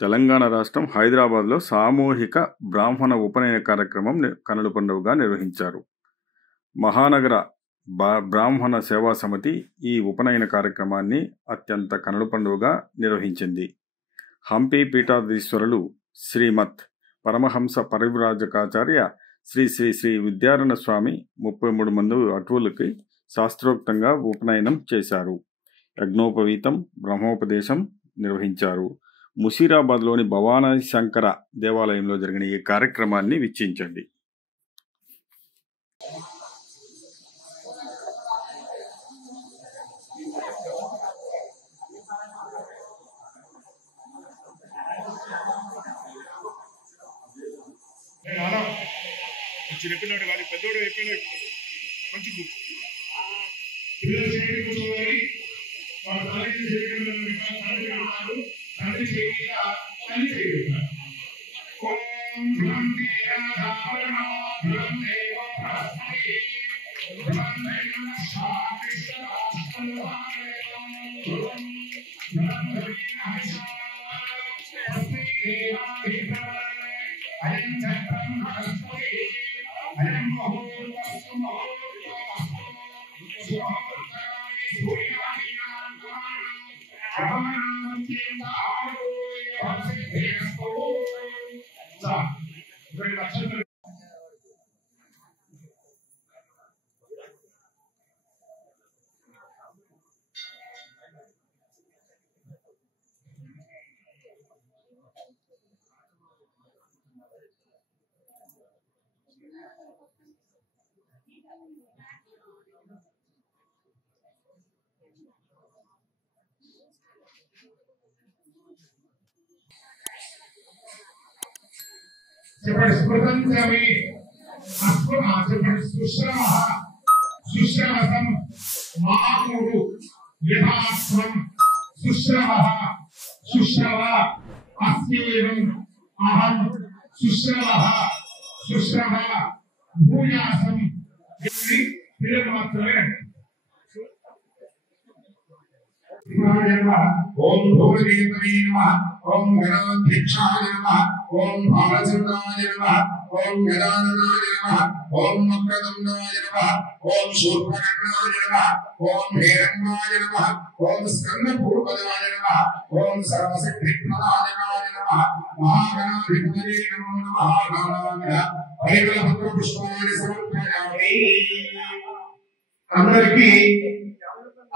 తెలంగాణ రాష్ట్రం హైదరాబాద్లో సామూహిక బ్రాహ్మణ ఉపనయన కార్యక్రమం కనుల పండుగగా నిర్వహించారు. మహానగర బ్రాహ్మణ సేవా సమితి ఈ ఉపనయన కార్యక్రమాన్ని అత్యంత కనుల పండుగగా నిర్వహించింది. హంపి పీఠాధీశ్వరులు శ్రీమత్ పరమహంస పరివ్రాజకాచార్య శ్రీ శ్రీ శ్రీ విద్యారణ్య స్వామి 33 మంది అటువులకి శాస్త్రోక్తంగా ఉపనయనం చేశారు. యజ్ఞోపవీతం, బ్రహ్మోపదేశం నిర్వహించారు. ముషీరాబాద్లోని భవానీ శంకర దేవాలయంలో జరిగిన ఈ కార్యక్రమాన్ని వీక్షించండి. చిన్నపిల్లడు కాదు, పెద్దోడు అయిపోయిన మంచి పిల్లలు చేయడం కూర్చోవాలి. వాళ్ళ తల్లి చేయగలుగుతారు, తండ్రి చేయగలుగుతారు, తల్లి చేయగలుగుతారు. స్మృతంచమే సుశ్రవసం మామూడు యథాత్వం సుశ్రవ సుశ్రవ అస్యేవం అహం సుశ్రవ సుశ్రవ భూయాసం. పిల్లలు మాత్రమే. ఓం భూదేవే నమః, ఓం గణాధ్యక్షాయ నమః, ఓం భారచంద్రాయ నమః, ఓం గదాననాయ నమః, ఓం వక్రతుండాయ నమః, ఓం శూర్పకర్ణాయ నమః, ఓం హేరంబాయ నమః, ఓం స్కందపూర్వదాయ నమః, ఓం సర్వసిద్ధిప్రదాయకాయ నమః, మహాగణాధిపతయే నమో నమః. నారాయణ హరివలభద్ర పుష్పాన్ని సమర్పయామి. అందరికీ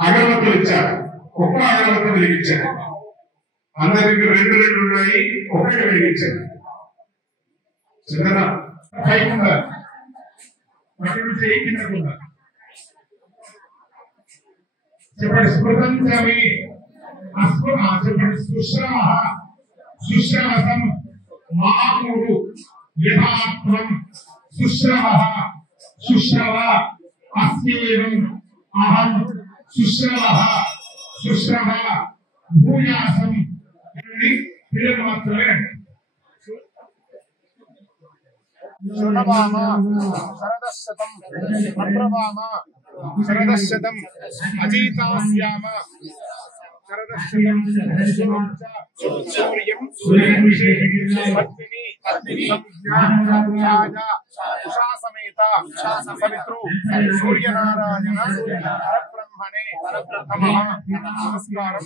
అగరబత్తులు ఇచ్చారు. ఒక్క అగరబత్తి వెలిగించారు. అందరికి రెండు ఉన్నాయి, ఒకటి వెలిగించారు. చిన్న పైకి ఉండాలి, పట్టి నుంచి కిందకుండా చెప్పండి. స్మృతంచమే చెప్పండి. సుశ్రవ సుశ్రవసం మామూడు యథాత్వం సుశ్రవ సుశ్రవ అస్యేవం అహం సుశ్రవ సుశ్రవ భూయాసం. పిల్లలు మాత్రమే. శరణవామ శరదశతం అప్రవామ శరదశతం అజీతాస్యామ శరదశతం సూర్యం పద్మిని సంజ్ఞాయ ఉషా సమేత సవితృ సూర్యనారాయణ పరబ్రహ్మణే నమః. నమస్కారం.